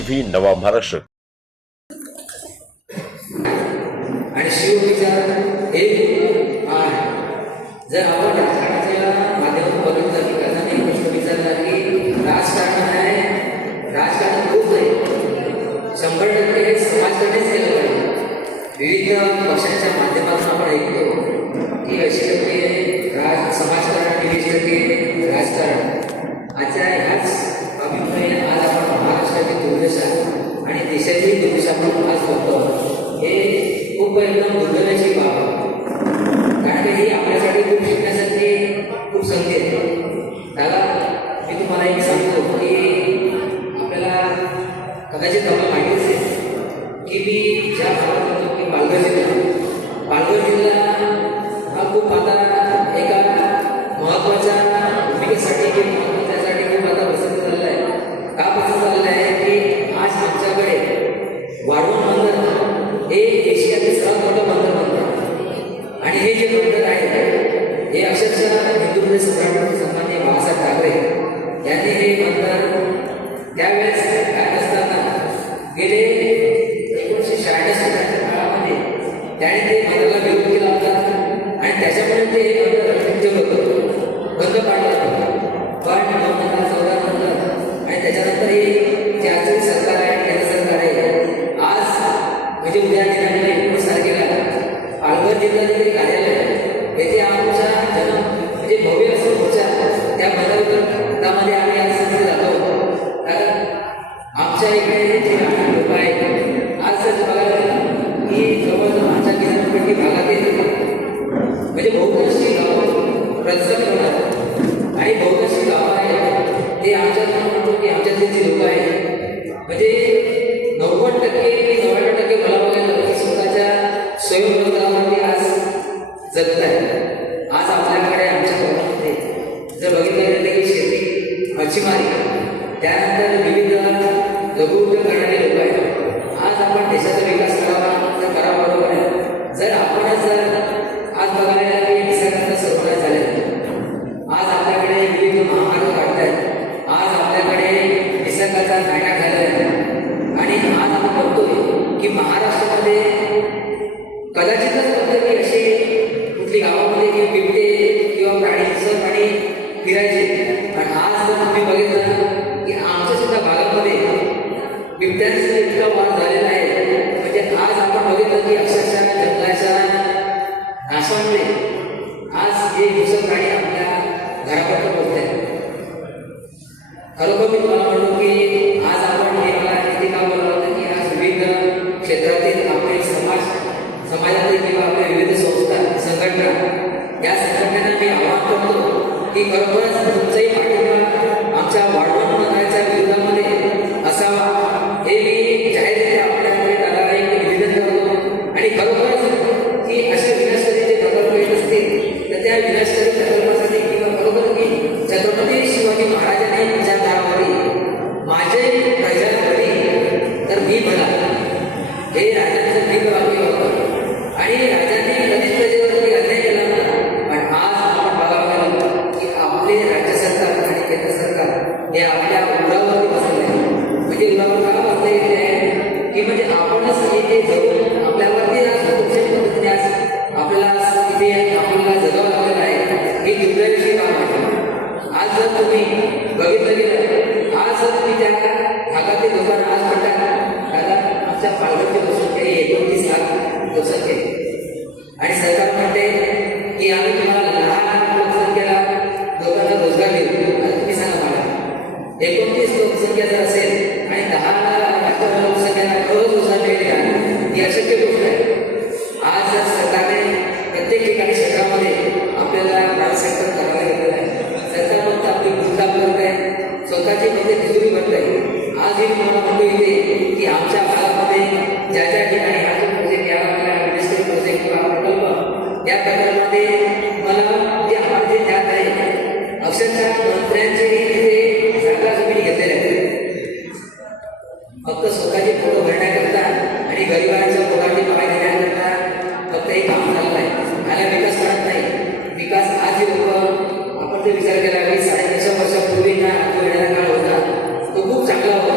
TV नवा महाराष्ट्र. आणि शिवविचार हे आहे. जर आपण राजकारणाच्या माध्यमातून बघितलं की कथाने एक गोष्ट विचारला की राजकारण आहे, राजकारण खूप नाही, 100% हे समाजकडेच केलं पाहिजे. विविध पक्षांच्या माध्यमातून आपण ऐकतो की 80% समाजकारण, 20% राजकारण. आजच्या ह्याच अभिप्राय आज आपण महाराष्ट्राची दुर्दशा आणि देशाची दुर्दशा आपण आज बघतो. हे खूप एकदम दुर्दैवाची बाब आहे, कारण की ही आपल्यासाठी खूप शिकण्यासाठी खूप संधी आहे. त्याला मी तुम्हाला एक सांगतो की आपल्याला कदाचित आपल्याला माहिती असेल की मी ज्या भागात होतो की पालघर जिल्हा हा खूप आता एका महत्त्वाच्या भूमिकेसाठी किंवा महत्त्वाच्यासाठी खूप आता प्रसिद्ध झालेला आहे. का प्रसिद्ध झालेला आहे की आज आमच्याकडे वाढवण बंदर हे एशियातील सर्वात मोठं बंदर बनतं. आणि हे जे बंदर आहे हे अक्षरशः हिंदू प्रदेश सम्राट सन्माननीय बाळासाहेब ठाकरे यांनी हे बंदर त्यावेळेस काय असताना गेले 1966 काळामध्ये त्याने ते बंदराला विरोध केला होता आणि त्याच्यामुळे ते हे बंदर बंद पाडलं होतं. पण 2014 नंतर आणि त्याच्यानंतर हे जे आजचं सरकार आहे, केंद्र सरकार आहे, आज म्हणजे उद्या दिनांक 19 तारखेला पालघर जिल्हाधिकारी कार्यालय येथे आमचा म्हणजे भव्य असं मोर्चा त्या बंदरामध्ये आम्ही आज सगळे जातो. कारण आमच्या इकडे जे लोक आहेत आज जर बघायला की जवळजवळ आमच्या किनारपट्टी भागातील म्हणजे बहुतांशी गावं रस्ता होणार आणि बहुतांशी गावं आहेत ते आमच्यात म्हणतो की आमच्यातले जे लोक आहेत म्हणजे 90% मला बघायला की स्वतःच्या स्वयंरोजगारावरती आज जगत आहे. आज आपल्याकडे आमच्या गावामध्ये जर बघितलं गेलं की शेती, मच्छीमारी, त्यानंतर विविध लघुउद्योग करणारे लोक आहेत. आज आपण देशाचा विकास करावा बरोबर आहे. जर आपणच आज बघायला गेलं की निसर्गाचा सर्वनाश झालेला, आज आपल्याकडे विविध महामार्ग काढत आहेत, आज आपल्याकडे निसर्गाचा नायनाट झालेला आहे. आणि आज आपण बघतोय की महाराष्ट्रामध्ये कदाचितच बघतो की अशी कुठली गावामध्ये की बिबटे किंवा प्राणी फिरायचे. पण आज जर तुम्ही बघितलं की आमच्या सुद्धा भागामध्ये बिबट्यांचा इतका वाढ झालेला आहे. म्हणजे आज आपण बघितलं की अक्षरशः जंगलाच्या नाशामुळे आज हे हिंसक प्राणी आपल्या घरापर्यंत पोहोचत आहेत. खरोखर मी तुम्हाला म्हणतो की आज आपण हे मला इथे का बोललं होतं की आज विविध क्षेत्रातील आपले समाजातील किंवा आपल्या विविध संस्था, संघटना, या संघटनांना मी आवाहन करतो की खरोखरच तुमचाही पाठिंबा आमच्या वाढवण बंदराच्या विरोधामध्ये असावा हे मी जाहीररित्या आपल्याकडे त्याला एक निवेदन करतो. आणि खरोखरच की असे विनाशकारी जे प्रकल्प येत असतील तर त्या विनाशकारी प्रकल्पासाठी किंवा खरोखर की छत्रपती शिवाजी महाराजांनी विचारधारावरील माझे प्रजापती तर मी म्हणा हे राजांचं प्रिय वाक्य होतं. आणि राजांनी कधीच प्रजेवरती अन्याय केला नव्हता. पण आज आपण बघावं लागलं की आपले राज्य सरकार आणि केंद्र सरकार हे आपल्या उरावरती बसले आहे. म्हणजे उरावर का बसले आहे की म्हणजे आपणच इथे जगून आपल्यावरती आज कुठल्याही पद्धतीने आज आपल्याला इथे आपल्याला जगावं लागलेलं आहे. ही दुर्दैवाची काम आहे. आज जर तुम्ही बघितलं गेलं, आज जर तुम्ही त्या भागातील लोकांना आज म्हणतात दादा आमच्या पालघरची लोकसंख्या 29 लाख लोकसंख्या आहे आणि सरकार म्हणते की आम्ही तुम्हाला लहान लोकसंख्येला लोकांना रोजगार देऊ. आता तुम्ही सांगा मला 29 लोकसंख्या जर असेल आणि 10 लाख लोकसंख्येला रोजगार मिळेल ही अशक्य गोष्ट आहे. आज जर सरकारने प्रत्येक ठिकाणी शहरामध्ये आपल्याला प्रायव्हेट सेक्टर करायला घेतलेलं आहे. सरकार फक्त आपली गुंताब करत आहे, स्वतःची फक्त तिजोरी भरत आहे. आज हे तुम्हाला म्हणतो इथे की आमच्या भागामध्ये ज्या ज्या ठिकाणी हा जो प्रोजेक्ट या आपल्याला इंडस्ट्रियल प्रोजेक्ट किंवा प्रकल्प या प्रकल्पामध्ये मला जे आम्हाला जे ज्ञात आहे अक्षरशः मंत्र्यांचे तिथे जागा जमिनी घेतलेल्या आहेत. फक्त स्वतःची पोटं भरण्याकरता आणि गरिबांच्या पोटाची पाय देण्याकरता फक्त हे काम झालं आहे. त्याला विकास करत नाही. विकास आज लोक आपण ते विचार केला की 350 वर्षापूर्वी जो येणारा काळ होता तो खूप चांगला होता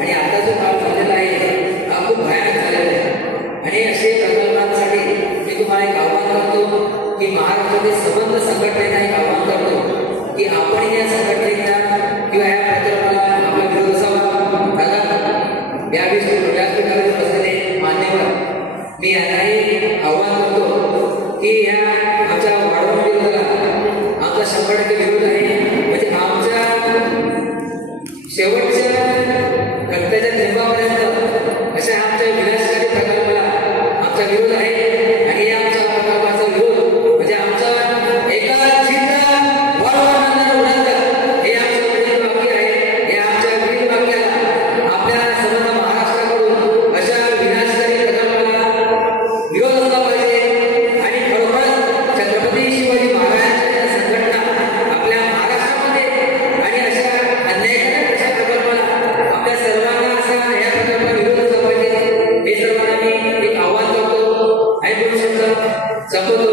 आणि आता जो महाराष्ट्रातील संबंध संघटनेला एक आव्हान करतो की आपण या संघटनेला किंवा या प्रकल्पाला आपला विरोध असावा. दादा व्यासपीठावर बसलेले मान्यवर मी यांनाही आव्हान करतो की ह्या आमच्या वाढवण विरोधाला आमचा 100% विरोध आहे. म्हणजे आमच्या शेवटच्या रक्ताच्या थेंबापर्यंत अशा आमच्या विनाशकारी प्रकल्पाला आमचा विरोध आहे. आणि या आमच्या प्रकल्पाचा विरोध म्हणजे आमचा एका जिल्हा वाढवणारा उडालं हे आमचं पुढील वाक्य आहे. हे आमच्या विविध वाक्याला आपल्या सर्व महाराष्ट्राकडून अशा विनाशकारी प्रकल्पाला विरोध असला पाहिजे. आणि खरोखरच छत्रपती शिवाजी महाराजांच्या संघटना आपल्या महाराष्ट्रामध्ये आणि अशा अन्यायकारक अशा प्रकल्पाला आपल्या सर्वांना असा या प्रकल्पाला विरोध असला पाहिजे. हे सर्वांना मी एक आव्हान करतो. ऐकून शब्द संपवतो.